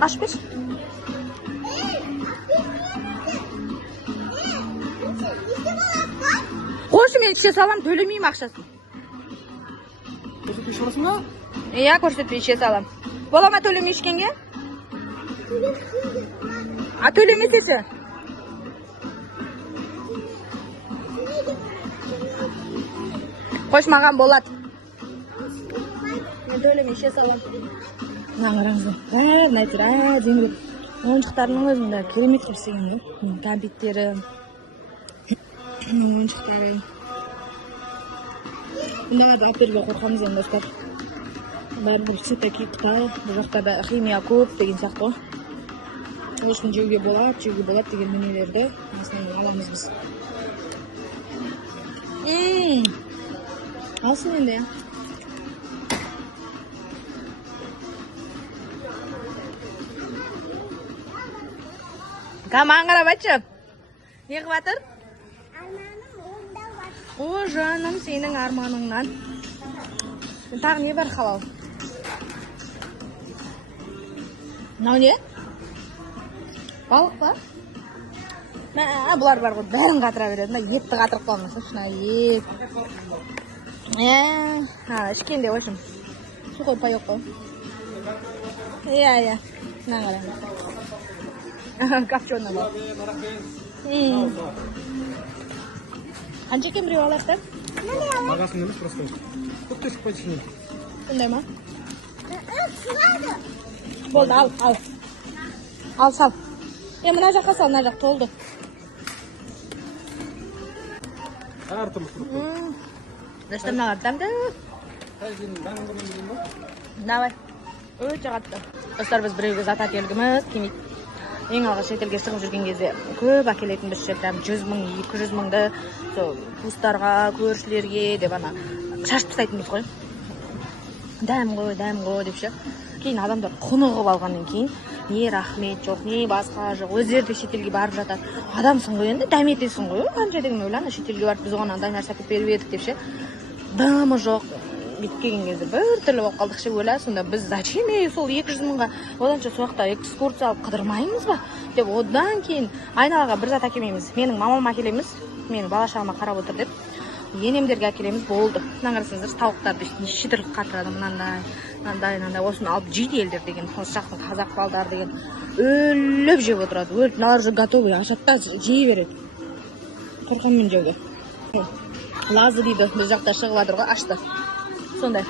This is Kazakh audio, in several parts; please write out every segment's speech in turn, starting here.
Aç bir. Koşum ben içe salam tölemeyim akşasın. Ko'rsatib ishonasizmi? Ya ko'rsatib içe salam. Bolama tölemey ishkanga? A tölemesesi. Qo'shmagan bo'ladi. Men tölemey içe salam. Nağırınızı. Naytır, zengin. Oyuncaklarının özünde keremet kirsegendir. Kompüteri, oyuncakları. Bunlar da aperga korkamız yani dostlar. Bari bir siteki Xitoy, bu жақта da химия көп деген сияқты. Ол үшін жеуге болады деген менелерді аslında аламыз biz. Alsın енді ya. Kamu qarab aytchi. Ne qilyaptir? Armanim o'nda var. O canım senin armanыңнан. Tағы не бар халал? Мынау не? Балық па? Бұлар бар ғой, бәрін қатыра береді. Мына етті қатырып қалмасын, шына ет. Ішкенде, в общем. Сухой паёк қой. Иә. Мына қараңыз. Копченый бар. Қанша екен біреу алайық та? Бағасын емес, просто. Көпте шықпайды ішінен. Сондай ма? Сылады. Болды, ал. Ал, сал. Мына жаққа сал, мына жақ толды. Әртүрлі тұрып. Достар, мына қартамды. Давай. Өте қатты. Достар, біз біреуге зат әкелгіміз келмейді. Ең алғаш шетелге шығып жүрген кезде көп әкелетін біз шеттен 100 мың, 200 мыңды туыстарға, көршілерге деп ана шашып тастайтынбыз ғой. Дәм ғой деп ше. Кейін адамдар құнығып алғаннан кейін не рахмет жоқ, не басқа жоқ. Өздері де шетелге барып жатады. Адамсың ғой енді, дәметесің ғой. Қанша деген ойлана шетелге барып біз оған андай нәрсе әкеліп беріп едік деп ше. Дымы жоқ. Бүйтіп келген кезде бір түрлі болып қалдық ше. Ойла, сонда біз зачем сол 200 мыңға оданша сояқта экскурсия алып қыдырмаймыз ба деп одан кейін айналаға бір зат әкелмейміз. Менің мамама әкелеміз, менің бала-шағама қарап отыр деп енемдерге әкелеміз, болды. Мына қарасаңыздар, тауықтарды неше түрлі қатырады, мынандай осыны алып жейді елдер деген, осы жақтың қазақ балдары деген өліп жеп отырады. Өліп, мыналар уже готовый, ашады да жей береді. Қорқамын жеуге. Лазы дейді, біз жақта шығып жатыр ғой, ашты. Сондай.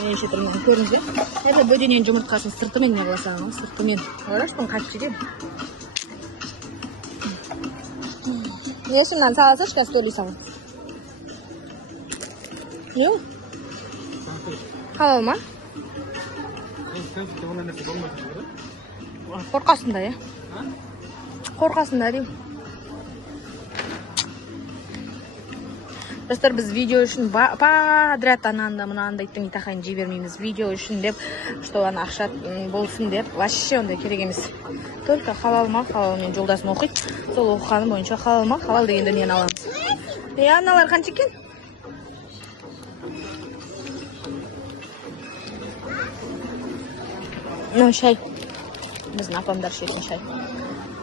Неше түрлі көріңіздер. Это бөденен жұмыртқасын сыртымен не қыласаң, сыртымен. Қарашпын қайтып жеген. Несімнен саласыш, қазір төлейсің. Не? Халал ма? Қорқасында, е? Қорқасында, дейм. Достар, біз видео үшін подряд мынандайттың итақайын жей бермейміз. Видео үшін деп, что ана ақша болсын деп, вообще ондай керек емес. Только халал ма, халал мен жолдасым оқиды. Сол оқығаны бойынша халал ма, халал деген дүниені аламыз. Аналар қанша екен? Ну, шай. Біздің апамдар ішетін шай.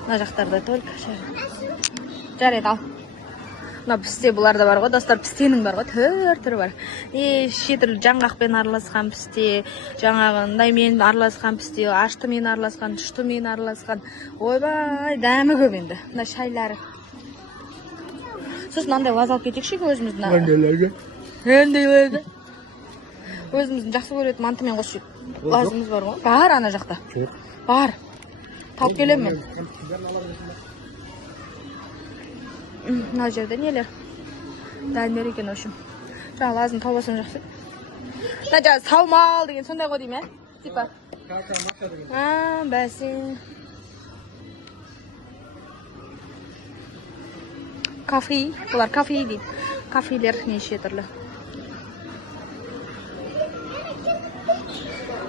Мына жақтарда только шай. Жарайды, ал. Мына пісте бұлар да бар ғой, достар, пістенің бар ғой, түрі бар. Шетірлі жаңғақпен араласқан пісте, жаңағындаймен араласқан пісте, аштымен араласқан, тұштымен араласқан. Ойбай, дәмі көп енді. Мына шайлары. Сосын андай лаз алып кетекші өзіміздің. Өндейлерге. Өзіміздің жақсы көретін мантымен қосып лазымыз бар ғой. Бар ана жақта. Бар. Тауып келем мен. Мына жерде нелер? Дәлдер екен өшім. Жаңа лазым таубасын жақсы. Мына жаңа саумал деген сондай ғой дейм, типа. Бәсін. Кафе. Бұлар кафе дейді. Кафелер неше түрлі.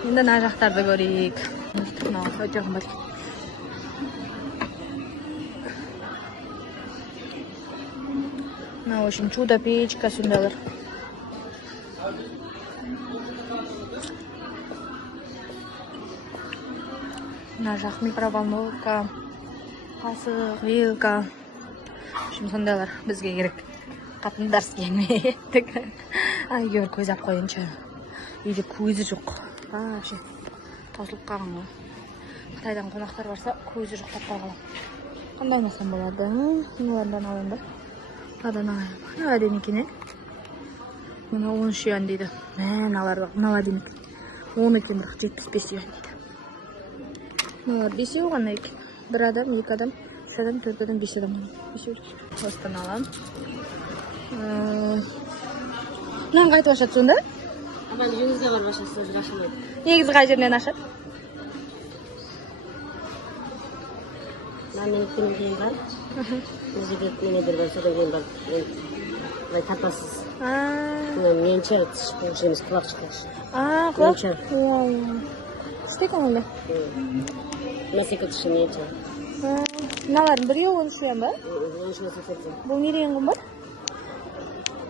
Енді мына жақтарды көрейік. Өте қымбат. Мына очень чудо печка сондайлар. мына жақ микроволновка, қасық, вилка. Şimdi сондайлар бізге керек. Қатын дарс келмедік. Үйге бір көз ап қойыншы. Үйде көзі жоқ. Вообще таусылып қалған ғой. Қытайдан қонақтар барса, көзі жоқ таппай қалам. Қандай алсам болады? Мыналардан алайын ба? Мынадан алайын. Мына әдемі екен, е? Мына 13 юан дейді. Мыналар бақ, мынау әдемі екен. 10 екен, бірақ 75 юан дейді. Мыналар 5 ғана екен. 1 адам, 2 адам, 3 адам, 4 адам, 5 адам. Осыдан алам. Мынаны қайтып ашады сонда? Абай жүзге бар башасы ашылады. Негізі қай жерінен ашады? Мәліметтен кейін бар. Өзге менедер бар, содан кейін бар. Былай тапасыз. Меншер шығушы емес, құлақ шығушы. Құлақ? Істекен онда? Мәсекет үшін меншер. Мыналардың біреу 13 юан ба? 13 мәсекет. Бұл не деген қымбат?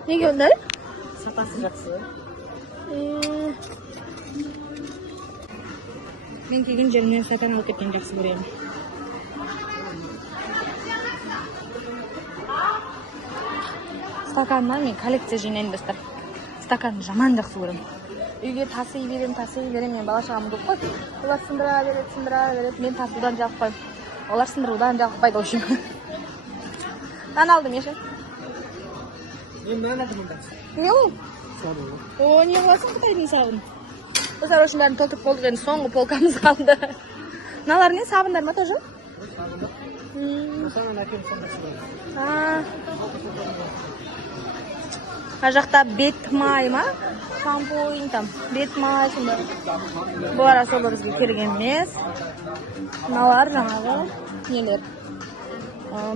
Неге ондай? Сапасы жақсы. Мен келген жерімнен сатан алып кеткен жақсы көремін. Стаканнан мен коллекция жинайын достар. Стаканды жаман жақсы көремін. Үйге тасый берем. Мен бала шағам көп қой. Олар сындыра береді. Мен тасудан жалықпаймын. Олар сындырудан жалықпайды, в общем. Нан алдым, еші? Мен нан алдым онда. Не ол? Сабын. О, не қыласың Қытайдың сабын? Достар, үшін бәрін толтырып болдық, енді соңғы полкамыз қалды. Мыналар не, сабындар ма тоже? Саған әкем сондасы бар. Ар жақта бет май ма? Шампунь там, бет май сонда. Бұлар особо бізге керек емес. Мыналар жаңағы нелер.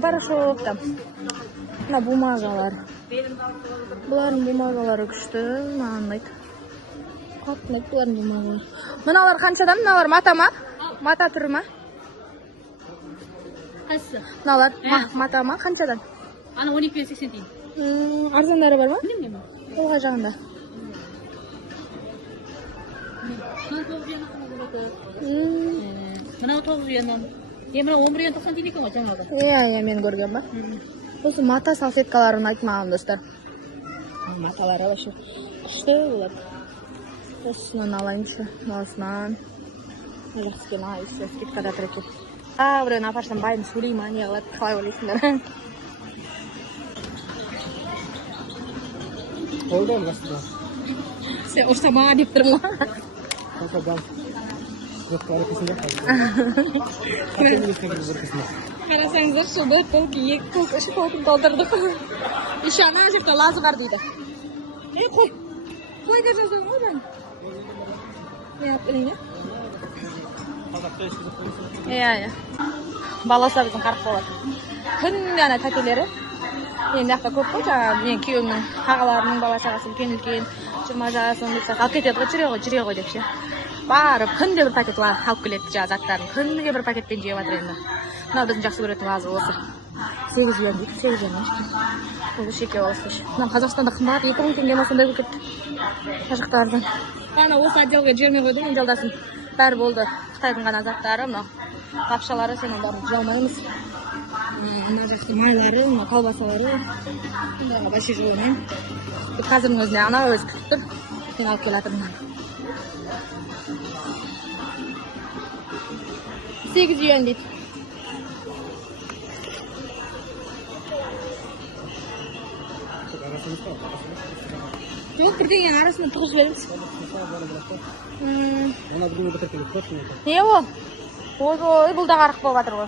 Порошок там. Мына бумажалар. Бұлардың бумажалары күшті, маған ұнайды. Қатты ұнайды бұлардың бумажалары. Мыналар қаншадан? Мыналар мата ма? Мата түрі ма? Қайсысы? Мыналар мата ма? Қаншадан? Ана 12,80 дейін. Арзандары бар ма? Білмеймін. Ол қай жағында? Мынау 9 юаннан. Мынау 11 юан 90 тиын екен ғой жаңағы. Иә, мен көрген ба? Осы мата салфеткаларын айтмаған достар. Маталары вообще күшті болады. Осынан алайыншы, осынан. Жақсы кен айысы, скидкада тұр екен. Біреуін апарсам байым сөйлей ма, не қылады, қалай ойлайсыңдар? Oldu mu aslında? Sen ұрсама деп тұрмын ғой. Kafadan. Yok, arkasında kaldı. Kaçın üstüne bir arkasında. Қарасаңыздар, шылды полки, 2 полк, 3 полкін толтырдық. Еще ана жерде лазы бар дейді. Қой. Қойға жаздың ғой бән? Не алып білейін, иә? Баласа біздің қарық болады. Күнде ана тәтелері. Енді жақта көп қой, жаңа мен күйеуімнің ағаларының бала шағасы үлкен 20 жас, 15 жас алып кетеді ғой, жүре ғой деп ше. Барып, күнде бір пакет алып келеді жаңа заттарын. Күнге бір пакетпен жеп жатыр енді. Мынау біздің жақсы көретін лазы осы. 8 юан дейді, 8 юан ешкі. Бұл шеке осы. Мынау Қазақстанда қымбат, 2000 теңге ма сондай болып кетті. Қажықтардан. Ана осы отделға жібермей қойдым, мен жалдасын. Бәрі болды. Қытайдың ғана заттары, мынау лапшалары, сенің бәрін жүре алмаймыз. Мына жақты майлары, мына колбасалары. Мұндайға бәші жуылмайым. Қазірдің өзіне ана өзі күтіп тұр. Мен алып келатырмын. 8 юан дейді. Жоқ, бірдеңенің арасында тұғыз береміз. Ona bugün bir tekrar koşun. Не ол? Ой, бұл да қарық болып жатыр ғой.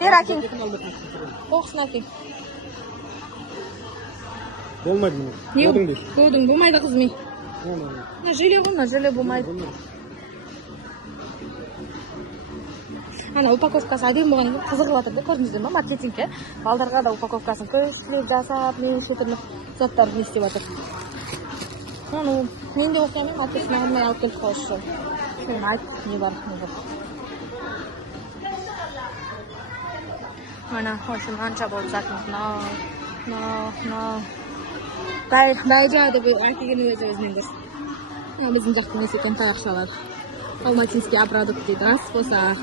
Бер әкең. Тоқсын әкең. Olmadı mı? Не ол? Oldu mu? Болдың, болмайды қызмей. Olmadı. Мына желе ғой, мына желе болмайды. Ана упаковкасы әдемі болған екен, қызығып жатыр да, көрдіңіздер ма? Маркетингке балдарға да упаковкасын көшілеп жасап, неше түрлі заттарды не істеп жатыр. Мен де оқимын, маркетинг алмай алып келіп қалшы жол. Сен айт, не бар, не жоқ. Ана, осы қанша болып жатырмыз, бәйжа деп айтылген өзінен дұрыс. Біздің жақтың несі екен, таяқшалар. Алматинский продукт дейді, рас болса.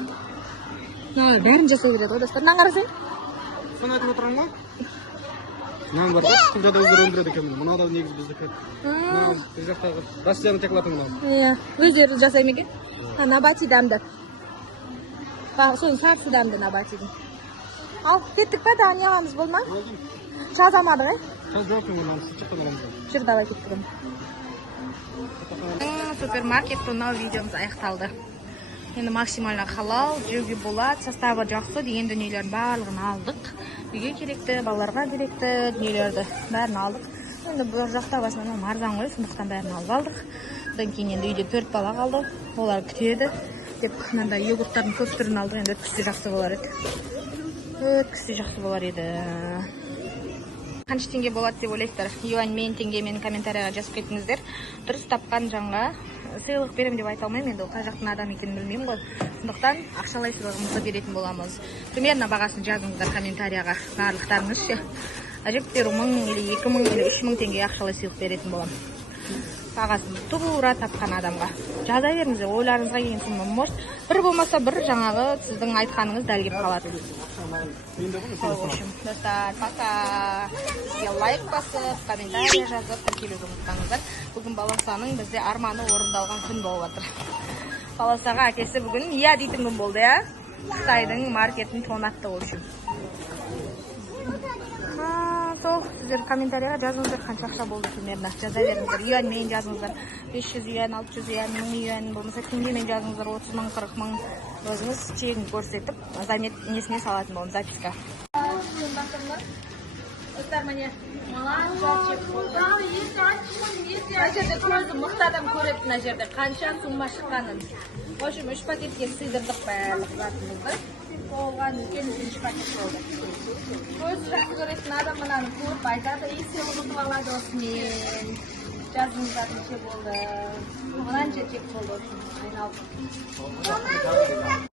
Бәрін жасай береді ғой достар. Мынаны қарасай. Соны айтып отырмын ғой. Нан бар, Туркияда өздері өндіреді екен. Мынау да негізі біздікі. Мынау бұл жақтағы Россияның шоколады мынау. Иә, өздері жасай ма екен? Набати дәмді. Соның сарысы дәмді набатидің. Ал, кеттік па, дағы не аламыз бол ма? Жазамадық, е? Жоқ, мынау шыққан аламыз. Жүр, давай кеттігім. Супермаркет мынау видеомыз аяқталды. Енді максимально халал, жеуге болады, составы жақсы деген дүниелердің барлығын алдық. Үйге керекті, балаларға керекті дүниелерді бәрін алдық. Енді бұл жақта басынан арзан ғой, сондықтан бәрін алып алдық. Одан кейін енді үйде 4 бала қалды, олар күтеді. Деп мынандай йогурттардың көп түрін алдық, енді өткізсе жақсы болар еді. Өткізсе жақсы болар еді. Қанша теңге болады деп ойлайсыздар? Юаньмен, теңгемен комментарияға жазып кетіңіздер. Дұрыс тапқан жанға сыйлық берем деп айта алмаймын, енді ол қай жақтың адам екенін білмеймін ғой. Сондықтан ақшалай сыйлығымызды беретін боламыз. Примерно бағасын жазыңыздар комментарияға барлықтарыңыз ше. Әжептәуір 1000 или 2000 или 3000 теңге ақшалай сыйлық беретін боламын. Бағасын тура тапқан адамға жаза беріңіздер, ойларыңызға келген соң может бір болмаса бір жаңағы сіздің айтқаныңыз дәл келіп қалады. Достар, пока. Сізге лайк басып, комментария жазып, тіркелуге ұмытпаңыздар. Бүгін Баласаның бізде арманы орындалған күн болып жатыр. Баласаға әкесі бүгін иә дейтін күн болды, иә? Қытайдың маркетін тонатты ол үшін. Сол, сіздер комментарияға жазыңыздар, қанша ақша болды примерно. Жаза беріңіздер, юаньмен жазыңыздар. 500 юан, 600 юан, 1000 юан, болмаса теңгемен жазыңыздар, 30 мың, 40 мың. Өзіңіз чегін көрсетіп, замет несіне салатын болым, записка. Достар, міне, чек болды. Мына жерде көзі мықты адам көреді, мына жерде қанша сумма шыққанын. В общем, 3 пакетке сыйдырдық барлық затымызды. Оған үлкен 3 пакет болды. Көзі жақсы көретін адам мынаны көріп айтады, сыйлық ұтып алады осымен. Жазыңыздар неше болды. Мынанша чек болды осымен. Айналып.